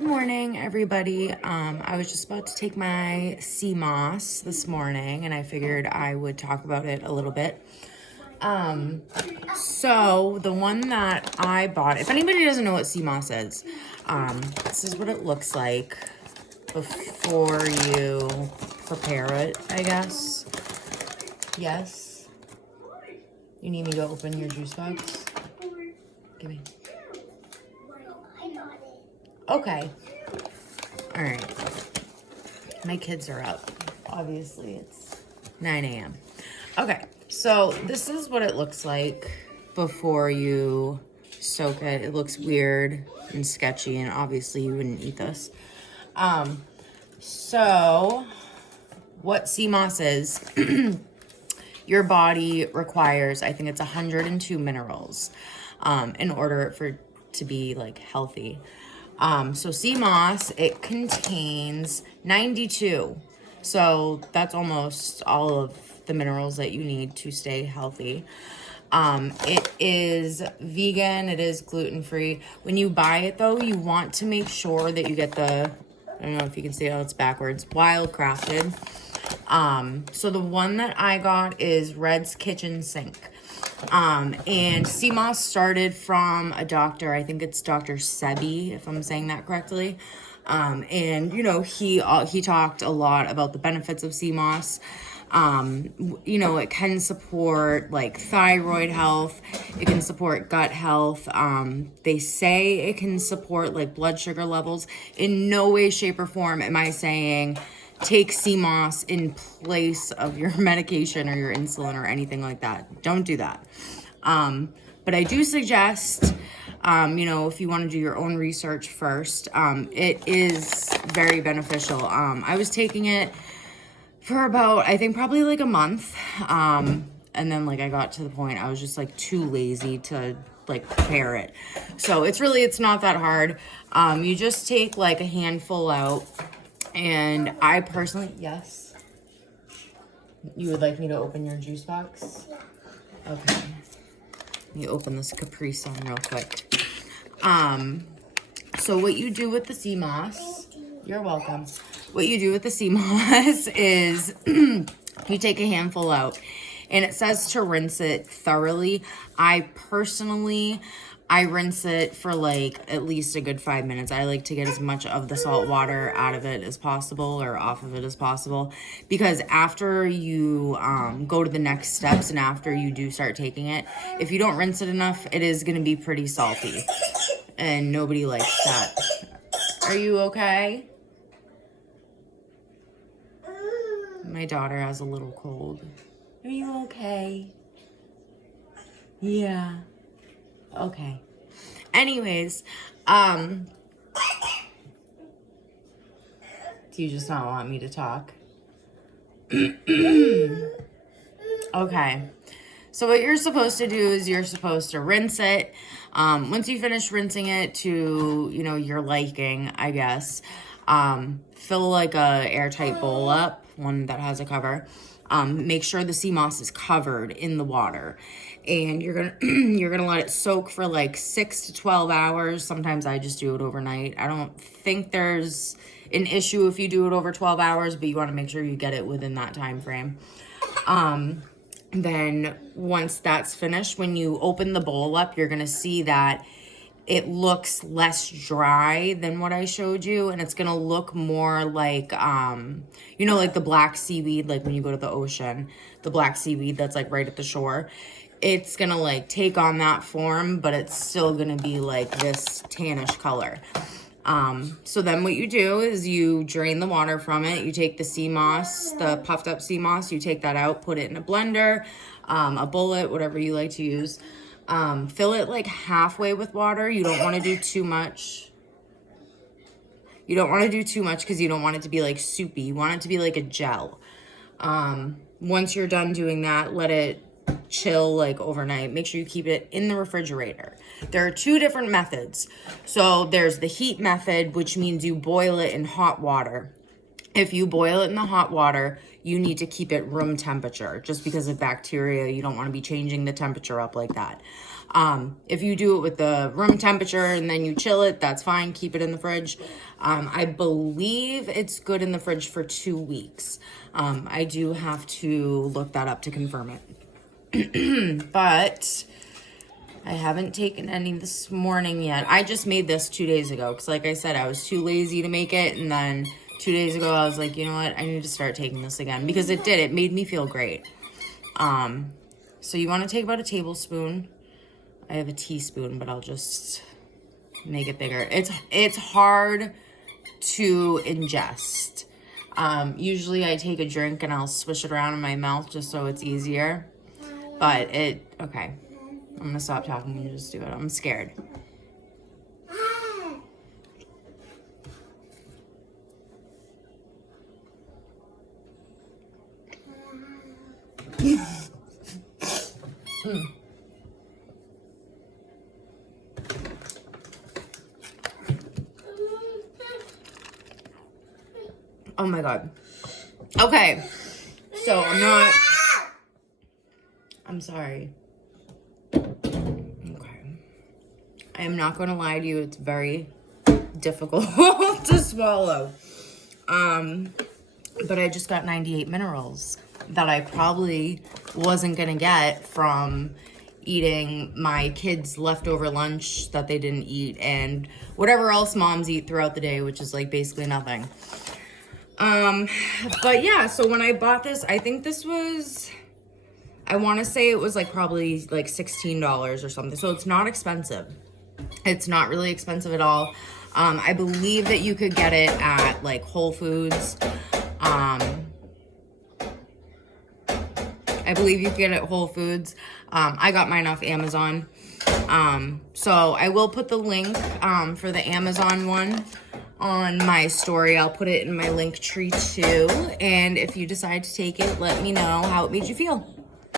Good morning, everybody. I was just about to take my sea moss this morning, and I figured I would talk about it a little bit. So the one that I bought, if anybody doesn't know what sea moss is, this is what it looks like before you prepare it, I guess. Yes? You need me to open your juice box? Give me. Okay. All right. My kids are up. Obviously, it's 9 a.m. Okay, so this is what it looks like before you soak it. It looks weird and sketchy, and obviously you wouldn't eat this. So what sea moss is, your body requires, I think it's 102 minerals in order for it to be like healthy. So sea moss, it contains 92. So that's almost all of the minerals that you need to stay healthy. It is vegan, it is gluten-free. When you buy it though, you want to make sure that you get the, I don't know if you can see how it's backwards, wild crafted. So the one that I got is Red's Kitchen Sink. And sea moss started from a doctor, I think it's Dr. Sebi, if I'm saying that correctly. And you know, he talked a lot about the benefits of sea moss. You know, it can support like thyroid health, it can support gut health. They say it can support like blood sugar levels. In no way, shape, or form am I saying take sea moss in place of your medication or your insulin or anything like that. Don't do that. But I do suggest, you know, if you want to do your own research first, it is very beneficial. I was taking it for about, I think probably like a month. And then like I got to the point I was just like too lazy to like prepare it. So it's not that hard. You just take like a handful out. And I personally, yes? You would like me to open your juice box? Okay. Let me open this Capri Sun real quick. So what you do with the sea moss, you're welcome. What you do with the sea moss is you take a handful out. And it says to rinse it thoroughly. I rinse it for like at least a good 5 minutes. I like to get as much of the salt water out of it as possible or off of it as possible. Because after you go to the next steps and after you do start taking it, if you don't rinse it enough, it is going to be pretty salty. And nobody likes that. Are you okay? My daughter has a little cold. Are you okay? Yeah. Okay. Anyways, do you just not want me to talk? Okay. So what you're supposed to do is you're supposed to rinse it. Once you finish rinsing it to, you know, your liking, I guess, fill like a airtight bowl up, one that has a cover. Make sure the sea moss is covered in the water, and you're gonna let it soak for like 6 to 12 hours. Sometimes I just do it overnight. I don't think there's an issue if you do it over 12 hours, but you want to make sure you get it within that time frame. Then once that's finished, when you open the bowl up, you're gonna see that it looks less dry than what I showed you, and it's gonna look more like, you know, like the black seaweed, like when you go to the ocean, the black seaweed that's like right at the shore. It's gonna like take on that form, but it's still gonna be like this tannish color. So then what you do is you drain the water from it. You take the sea moss, the puffed up sea moss, you take that out, put it in a blender, a bullet, whatever you like to use. Fill it like halfway with water. You don't want to do too much. You don't want to do too much because you don't want it to be like soupy. You want it to be like a gel. Once you're done doing that, let it chill like overnight. Make sure you keep it in the refrigerator. There are two different methods. So there's the heat method, which means you boil it in hot water. If you boil it in the hot water, you need to keep it room temperature just because of bacteria. You don't want to be changing the temperature up like that. If you do it with the room temperature and then you chill it, that's fine. Keep it in the fridge. I believe it's good in the fridge for 2 weeks. I do have to look that up to confirm it. But I haven't taken any this morning yet. I just made this 2 days ago because, like I said, I was too lazy to make it. And then 2 days ago, I was like, you know what? I need to start taking this again because it did. It made me feel great. So you want to take about a tablespoon. I have a teaspoon, but I'll just make it bigger. It's hard to ingest. Usually I take a drink and I'll swish it around in my mouth just so it's easier. But okay. I'm gonna stop talking and just do it. I'm scared. Oh my God. Okay. So I'm sorry. Okay. I am not going to lie to you. It's very difficult to swallow. But I just got 98 minerals that I probably wasn't going to get from eating my kids' leftover lunch that they didn't eat and whatever else moms eat throughout the day, which is like basically nothing. But yeah, so when I bought this, I think this was, I want to say it was like probably like $16 or something. So it's not expensive. It's not really expensive at all. I believe that you could get it at like Whole Foods. I believe you can get it at Whole Foods. I got mine off Amazon. So I will put the link, for the Amazon one on my story. I'll put it in my link tree too. And if you decide to take it, let me know how it made you feel.